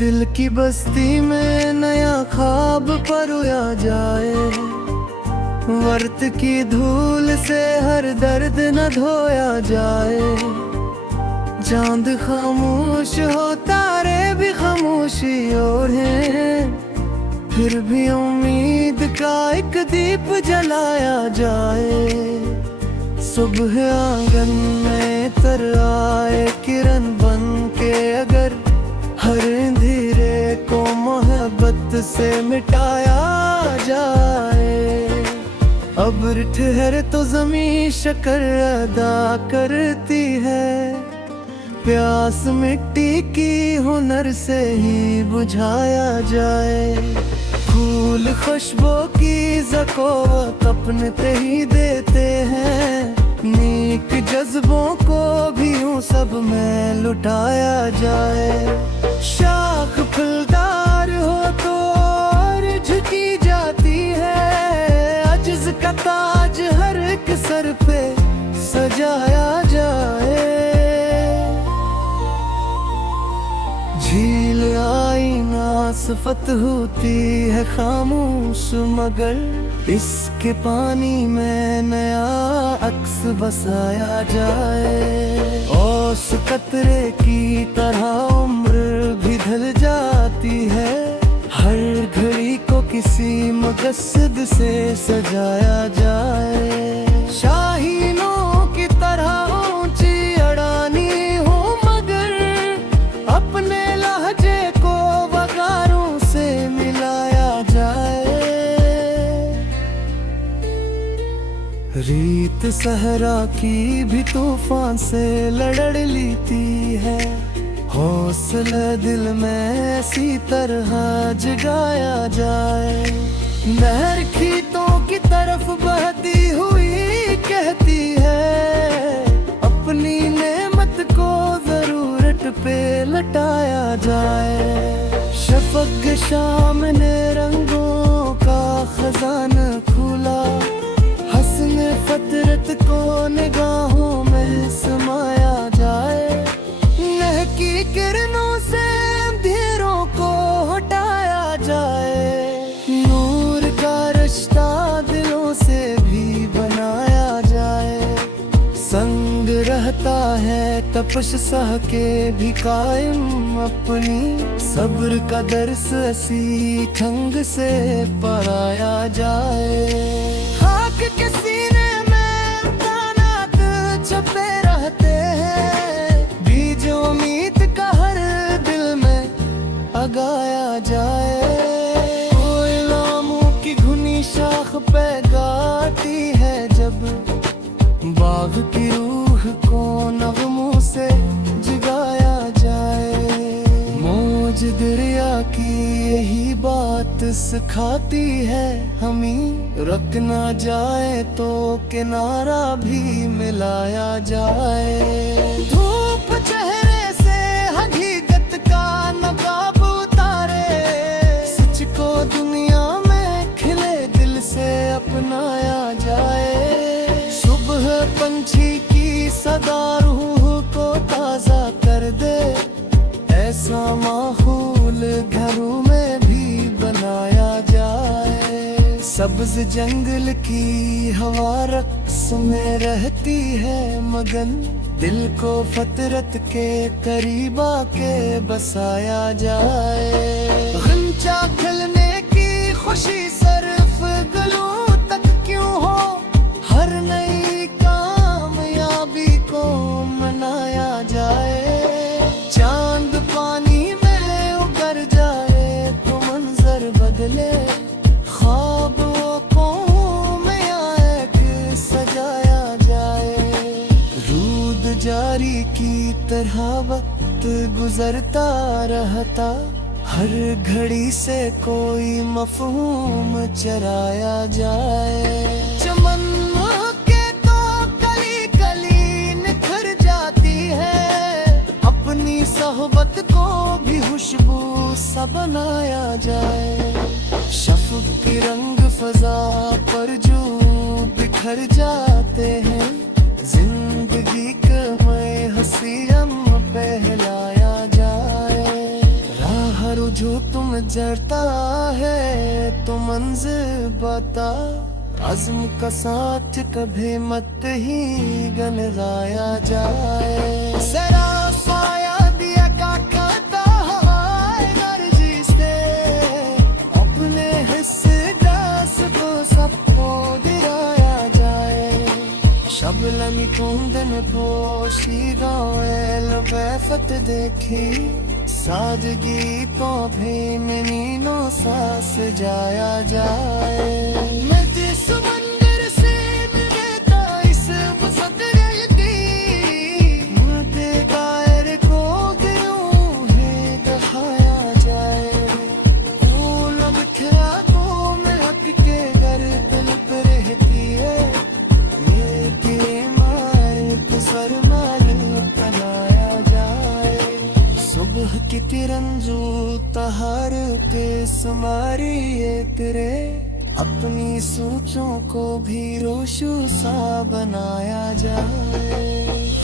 दिल की बस्ती में नया ख्वाब परोया जाए, वर्त की धूल से हर दर्द न धोया जाए। चांद खामोश हो, तारे भी खामोशी ओढ़ें, फिर भी उम्मीद का एक दीप जलाया जाए। सुबह आंगन में तर आए किरण बन के, अगर हर अंधेरे को मोहब्बत से मिटाया जाए। अब ठहर तो ज़मीं शक्र अदा करती है, प्यास मिट्टी की हुनर से ही बुझाया जाए। फूल खुशबू की ज़कोवत अपने पे ही देते हैं, नेक जज्बों को भी यूं सब में लुटाया जाए। शाख फलदार हो तो और झुकी जाती है, अज्ज का ताज हर एक सर पे सजाया जाए। झील आईना सफत होती है खामोश, मगर इसके पानी में नया अक्स बसाया जाए। औस कतरे की तरह उम्र भी ढल जाती है, हर घड़ी को किसी मकसद से सजाया जाए। शाहीनों की तरह ऊंची अड़ानी हो, मगर अपने लहजे को वगारों से मिलाया जाए। रीत सहरा की भी तूफान से लड़ लेती है, हौसला दिल में ऐसी तरह जगाया जाए। नहर खीतों की तरफ बहती हुई कहती है, अपनी नेमत को जरूरत पे लटाया जाए। शफक शाम ने रंगों का खजाना खोला, हस्न फतरत को निगाहों में समाया जाए। की किरणों से अंधेरों को हटाया जाए, नूर का रिश्ता दिलों से भी बनाया जाए। संग रहता है तपश सह के भी कायम, अपनी सब्र का दर्स ऐसी ठंग से पढ़ाया जाए। खाक के सीने में तानात छपे रहते हैं, बीज उम्मीद का हर दिल में अगाया जाए। कोई लामों की घुनी शाख पे गाती है, जब बाग की रूह को नगमों से जगाया जाए। मौज दरिया की यही बात सिखाती है हमें, रुक ना जाए तो किनारा भी मिलाया जाए। धूप चेहरे से हकीकत का नकाब उतारे, सच को दुनिया में खिले दिल से अपनाया जाए। सुबह पंछी की सदा रूह को ताजा कर दे, ऐसा माहौल घरों में भी बनाया जाए। सब्ज जंगल की हवा रक्स में रहती है मगन, दिल को फतरत के करीब आके बसाया जाए। गंचा खिलने की खुशी सिर्फ गलों तक क्यों हो, हर नई कामयाबी को मनाया जाए। चांद पानी में उतर जाए तो मंजर बदले, ख्वाबों में एक सजाया जाए। रूद जारी की तरह वक्त गुजरता रहता, हर घड़ी से कोई मफहूम चराया जाए। चमन के तो कली कली निखर जाती है, अपनी सोहबत को भी खुशबू सा बनाया जाए। शफ़क़ के रंग फजा पर जो बिखर जाते हैं, जिंदगी के मैं हसीयम पहलाया जाए। राह जरता है तो मंजिल बता, अज़्म का साथ कभी मत ही गनवाया जाए। जरा साया दिया का खाता है गर्जी से, अपने हिस्से दास को सबको दिलाया जाए। शबनम कुंदन पोशी गावेल बेफत देखी, सादगी को भी मीनो सांस जाया जाए। मैं जिस समंदर से देता इस मुसद्दर दी, मुझे गायर को यूं है दिखाया जाए। फूलों खिला को महक के घर दिल पर रहती है, ये तेरे मार्ग सरमाल बनाया जाए। सुबह की तिरंजू तहार पे समारी ये तेरे, अपनी सोचों को भी रोशू सा बनाया जाए।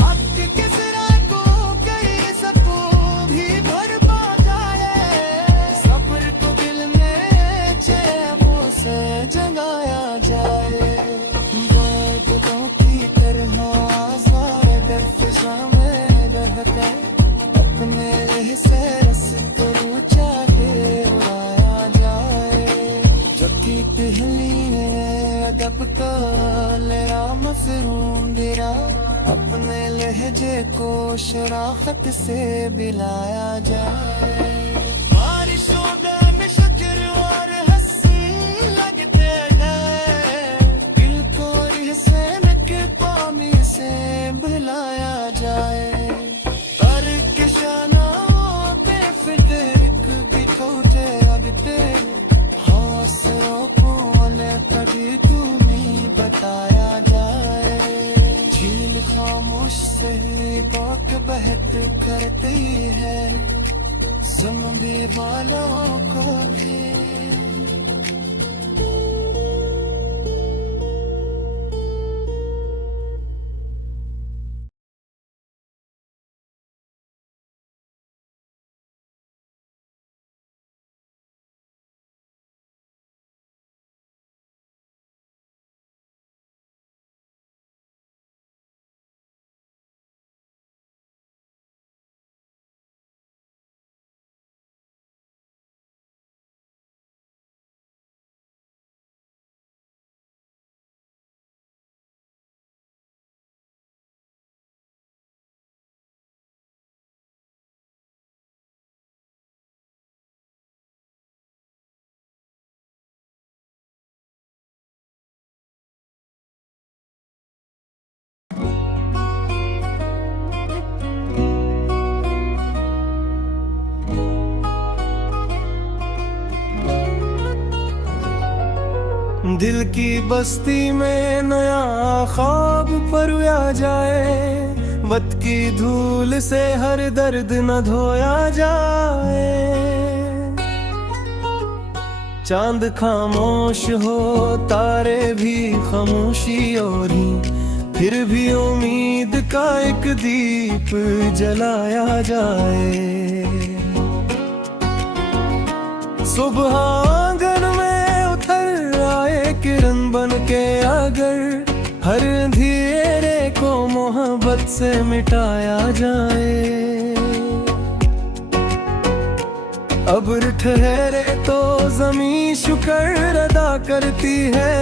हक के सिरा को कई सको भी भर पा जाए, सब्र को दिल में चैबों से जगाया जाए। बातों की तरह आज़ाद दफ़्शा में रहते, अपने से रस को चाहे उड़ाया जाए। जो की पहली अदब का लेरा मसरूम दिरा, अपने लहजे को शराफत से बिलाया जाए। बारिशों में शजर और हंसी लगते हैं, दिल को रहसनक पानी से बुलाया जाए। कभी तुम्हें बताया जाए, झील खामोश से पाक बहत करती है, ज़िंदगी वालों को थे। दिल की बस्ती में नया ख्वाब परोया जाए, वत की धूल से हर दर्द न धोया जाए। चांद खामोश हो तारे भी खामोशी और ही, फिर भी उम्मीद का एक दीप जलाया जाए। सुबह आंगन में उतर आए किरण बन के, अगर हर अंधेरे को मोहब्बत से मिटाया जाए। अब्र ठहरे तो ज़मीं शुक्र अदा करती है,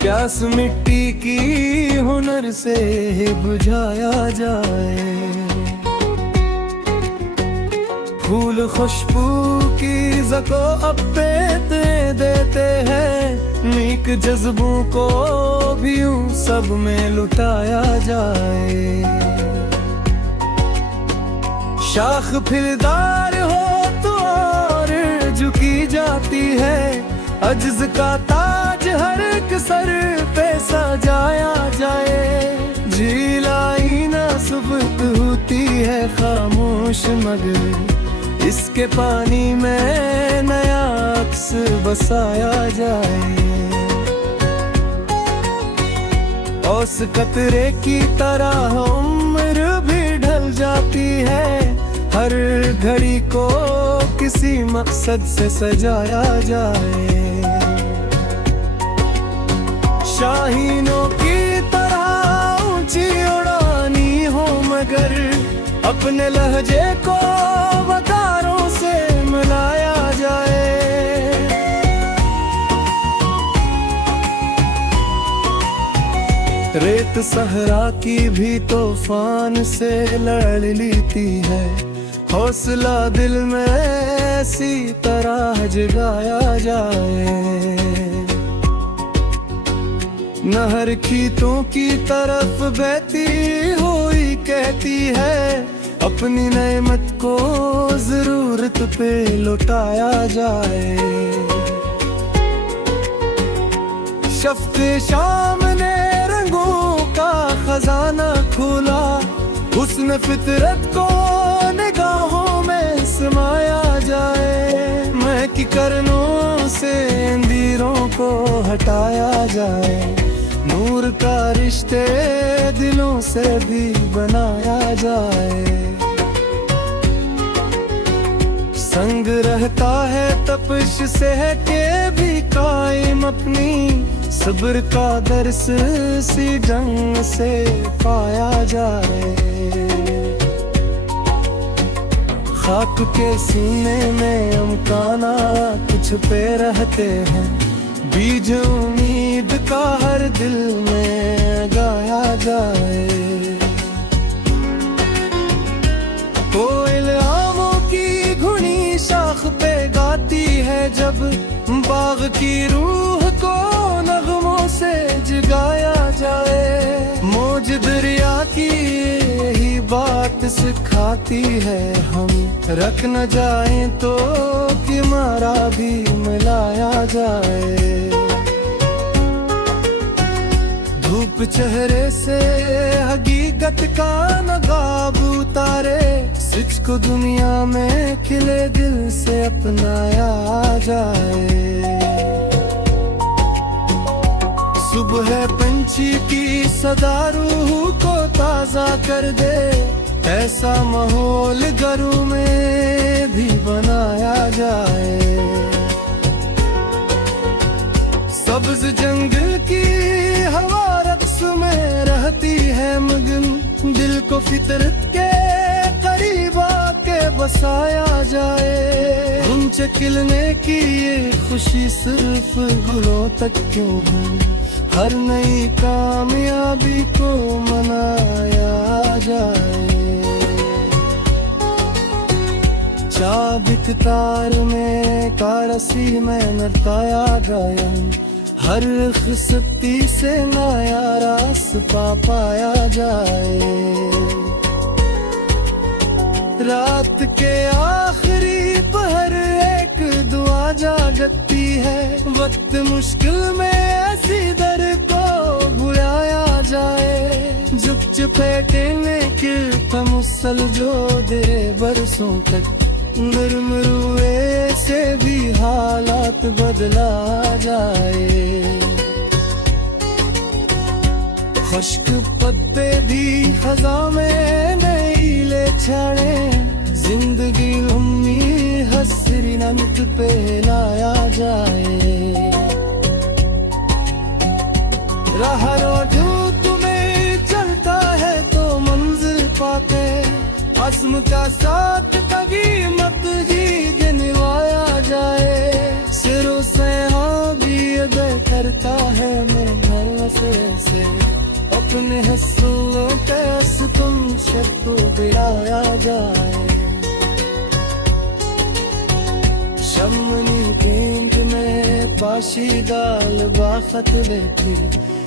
प्यास मिट्टी की हुनर से बुझाया जाए। फूल खुशबू की ज़को अपने देते हैं, नीक जज्बों को भी यूं सब में लुटाया जाए। शाख फिरदार हो तो और झुकी जाती है, अज्ज का ताज हर एक सर पे सजाया जाए। झील आईना सुबह होती है खामोश, मगर इसके पानी में नया अक्स बसाया जाए। औस कतरे की तरह उम्र भी ढल जाती है, हर घड़ी को किसी मकसद से सजाया जाए। शाहीनों की तरह ऊंची उड़ानी हो मगर अपने लहजे को वतारों से मिलाया जाए। रेत सहरा की भी तूफान से लड़ लेती है, हौसला दिल में ऐसी तरह जगाया जाए। नहर खीतों की तरफ बहती हुई कहती है, अपनी नेमत को जरूरत पे लौटाया जाए। शफ्क़े शाम ने रंगों का खजाना खोला, हुस्न फितरत को निगाहों में समाया जाए। महकी करनों से अंधेरों को हटाया जाए, नूर का रिश्ते दिलों से भी बनाया जाए। संग रहता है तपिश से के भी कायम अपनी, सब्र का दर्स सी जंग से पाया जाए। खाक के सीने में अमकाना कुछ पे रहते हैं, बीज उम्मीद का हर दिल में गाया जाए। कोयल आमों की घुनी शाख पे गाती है, जब बाग की रूह को नगमों से जगाया जाए। मौज दरिया की यही बात सिखाती है, हम रख न जाए तो किनारा भी मिलाया जाए। धूप चेहरे से हकीकत का नकाब उतारे, सच को दुनिया में खिले दिल से अपनाया जाए। सुबह पंछी की सदा रूह को ताजा कर दे, ऐसा माहौल घरों में भी बनाया जाए। सब्ज जंगल की हवा रक्स में रहती है मगन, दिल को फितरत के करीब आके बसाया जाए। उनसे खिलने की ये खुशी सिर्फ गुलों तक क्यों हो, हर नई कामयाबी को मनाया जाए। चाबिक तार में कारसी में नताया गायन, हर खुशती से नया रास्ता पाया जाए। रात के आखिरी पहर एक दुआ जागती है, वक्त मुश्किल में ऐसी दर को बुलाया जाए। झुक चुपे में किरता मुसल जो दे बरसों तक, नरम रुए से भी हालात बदला जाए। खुश्क पत्ते भी खज़ा में नई ले छाड़े, जिंदगी लम्बी हसरी नमक पे लाया जाए। राह रोजू तुम्हें चलता है तो मंजिल पाते, आसम का साथ कभी मत ही गिनवाया जाए। सिरों से हाँ भी अदा करता है मैं से, अपने हंसों कैस तुम शर्तों गिराया जाए। शमनी केंद्र में पाशीदाल बाखत लेती,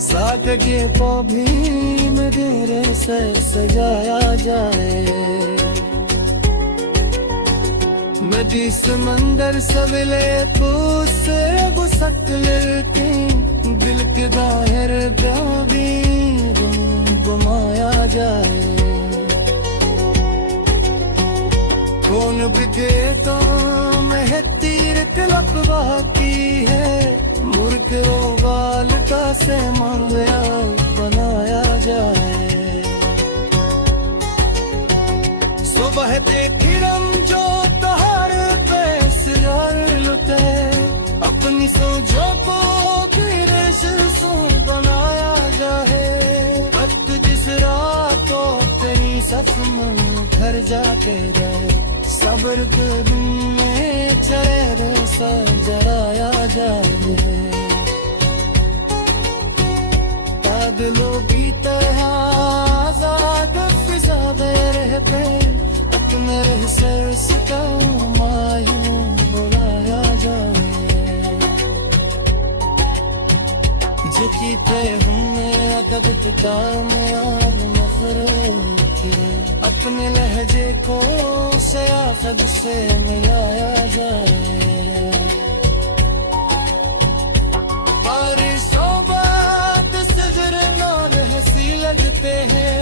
सादगे पौभी में घेरे से सजाया जाए। नदी समंदर सवेले पूस गुसक लेती, दिल के बाहर भी घुमाया जाए। कौन बिके तो में तीर तिलक बाकी है, मुर्ग रोगाल का से मांगया बनाया जाए। सुबह देखी रम जो तहार पे घर जाके गए। सब्र के दिन में चढ़े सा जराया जाए। बादलों की तरह आजाद फिजा में रहते, अपने रहस्स का मायूं बुलाया जाए। जो कीते हमें अदब में अपने लहजे को सियासत से मिलाया जाए। बारिशों बात सजर नौर हंसी लगते हैं,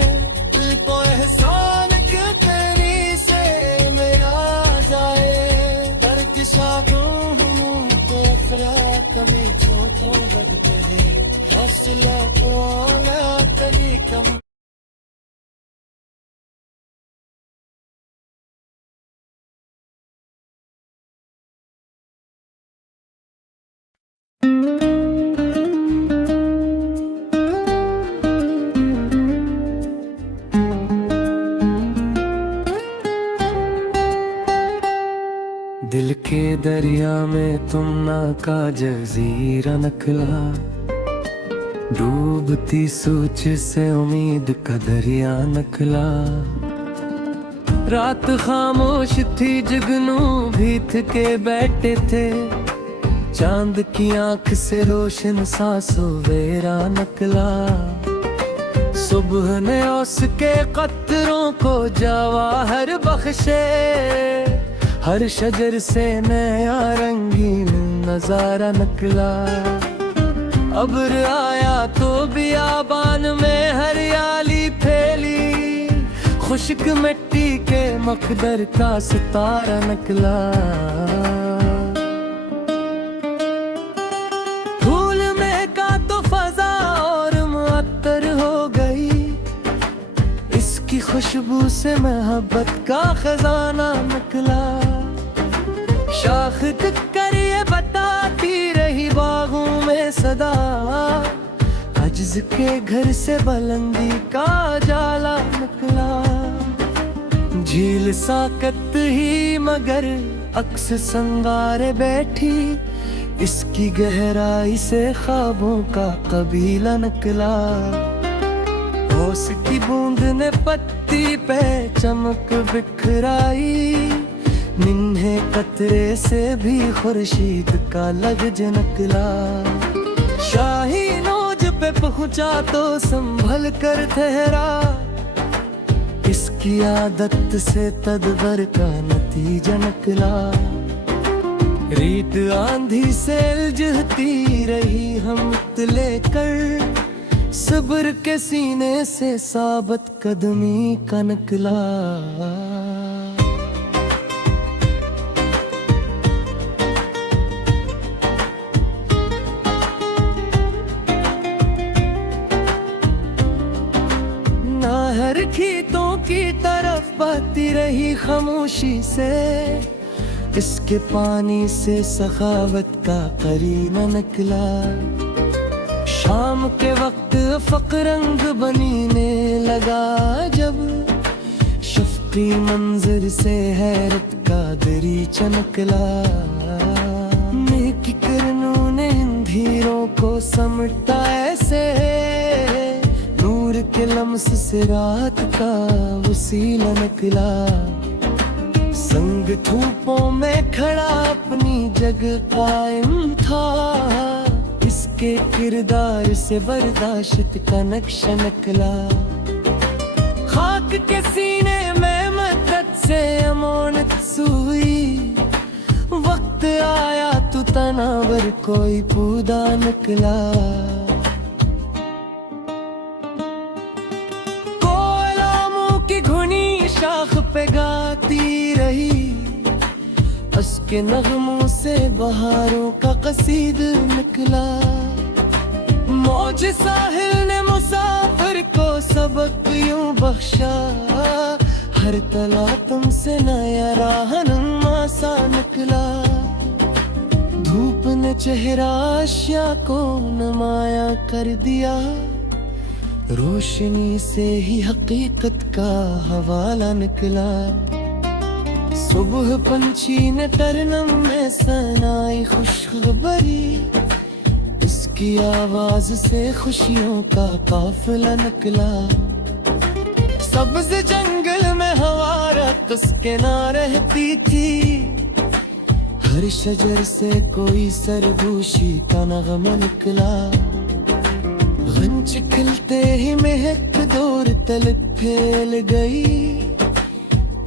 को एहसान के तेरी से मेरा जाए। तर्क शादों तो अफरा कमी छोटों लगते हैं, हौसला को तभी कम। दिल के दरिया में तुम ना का जजीरा निकला, डूबती सोच से उम्मीद का दरिया निकला। रात खामोश थी जुगनू भीत के बैठे थे, चांद की आंख से रोशन सा सवेरा निकला। सुबह ने उसके कतरों को जवाहर बख्शे, हर शजर से नया रंगीन नजारा निकला। अब्र आया तो बियाबान में हरियाली फैली, खुश्क मिट्टी के मकदर का सितारा निकला। फूल में का तो फजा और मुअत्तर हो गई, इसकी खुशबू से मोहब्बत का खजाना निकला। शाख कर ये बताती रही बागों में सदा, अज्ज के घर से बुलंदी का जाला निकला। झील साकत ही मगर अक्स संगारे बैठी, इसकी गहराई से ख्वाबों का कबीला निकला। होश की बूंद ने पत्ती पे चमक बिखराई, निन्हे कतरे से भी खुर्शीद का लफ्ज निकला। शाही नोज पे पहुंचा तो संभल कर ठहरा, इसकी आदत से तदबर का नतीजा निकला। रीत आंधी से उलझती रही हम लेकर, सब्र के सीने से साबत कदमी का निकला। हर खीतों की तरफ बहती रही खामोशी से, इसके पानी से सखावत का करीना निकला। शाम के वक्त फकरंग बनीने लगा जब, शफकी मंजर से हैरत का दरीचा निकला। नेकी किरणों ने अंधेरों को समटा ऐसे, के लम्स से रात का वसीला निकला। संग धूपों में खड़ा अपनी जगह कायम था, इसके किरदार से बर्दाश्त का नक्शा निकला। खाक के सीने में मदद से अमानत सुई, वक्त आया तो तनावर कोई पूदा निकला। शाख पे गाती रही, उसके नगमों से बहारों का कसीद निकला। मौज साहिल ने मुसाफिर को सबक यूं बख्शा, हर तला तुमसे नया राहनुमा सा निकला। धूप ने चेहरा आशिया को नुमाया कर दिया, रोशनी से ही हकीकत का हवाला निकला। सुबह पंछी ने तरनम में सनाई खुशखबरी, इसकी आवाज से खुशियों का काफिला निकला। सब्ज जंगल में हवा रक़्स के ना रहती थी, हर शजर से कोई सरगोशी का नग़मा निकला। गंज खिलते ही महक दूर तलक फैल गई,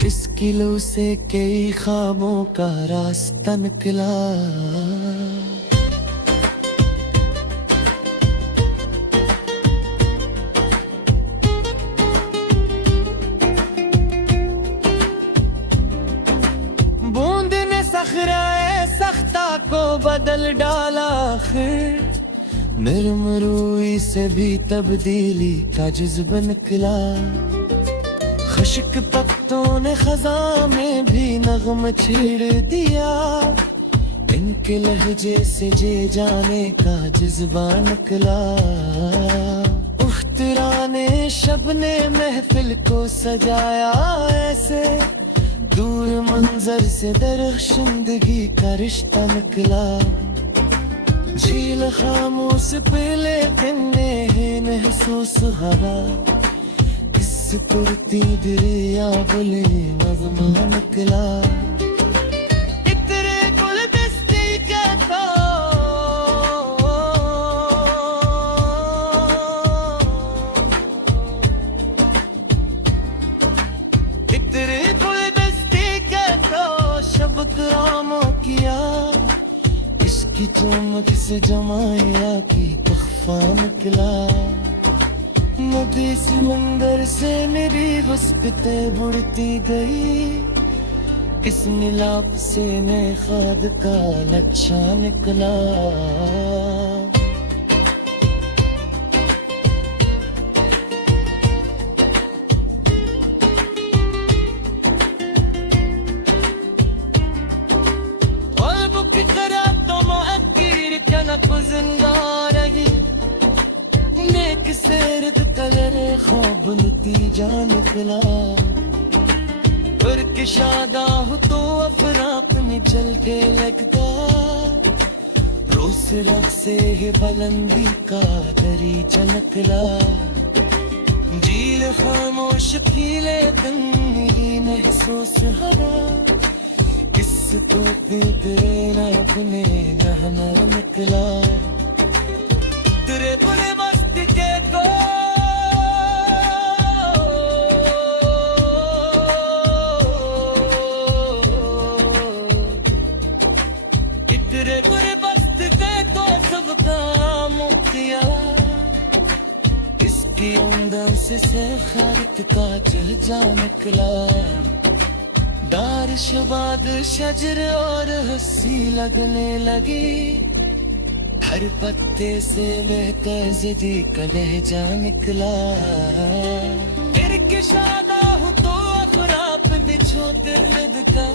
इस किलो से कई ख्वाबों का रास्ता निकला। बूंद ने सखराए सख्ता को बदल डाला, आखिर नरम रूई से भी तब्दीली का जज्बा निकला। खुश्क पत्तों ने खज़ां में भी नग़म छेड़ दिया, इनके लहजे से जे जाने का जज्बा निकला। उख्तराने शब ने महफिल को सजाया ऐसे, दूर मंजर से दरख्शंदगी का रिश्ता निकला। झील खामोश पे लेकिन महसूस हवा, इस पुरती दरिया बोले नज़्मा निकला। इतरे गुलदस्ते का तो इतरे गुलदस्ते का तो शब्द आमो किया, इसकी चमक से जमाया की तोहफा निकला। नदी समंदर से मेरी वस्कते बुढ़ती गई, इस मिलाप से नए खाद का लच्छा निकला। जिंदा रही नेक सेरत कलर ख्वाब नतीजा निकला। पर कि शादा हो तो अफराक में चलते लगता, रोज रात से है बुलंदी का दरीचा निकला। झील खामोश थी लेकिन मेरी महसूस हवा, तो तेरे नाक में नहना निकला। तेरे बुरे मस्त के को तेरे बुरे मस्त के को सब काम किया, इसकी आमदन से खारत का जजा निकला। दार शबाद शजर और हंसी लगने लगी, हर पत्ते से महतज़दी का लहजा निकला। इर्क शादा हो तो अफराप बिछो दिल का,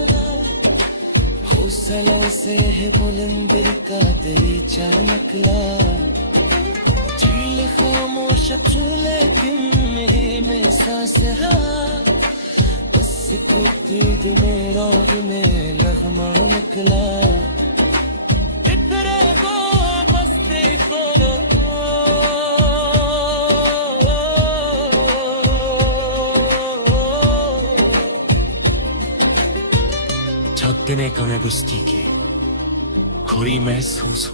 हौसलों से है बुलंदी का दरीचा निकला। झील खामोश लेकिन में सांस है, मेरा में लहमा निकला। इतरे को बस्ती को छागने का मैं बुस्ती के खोरी महसूस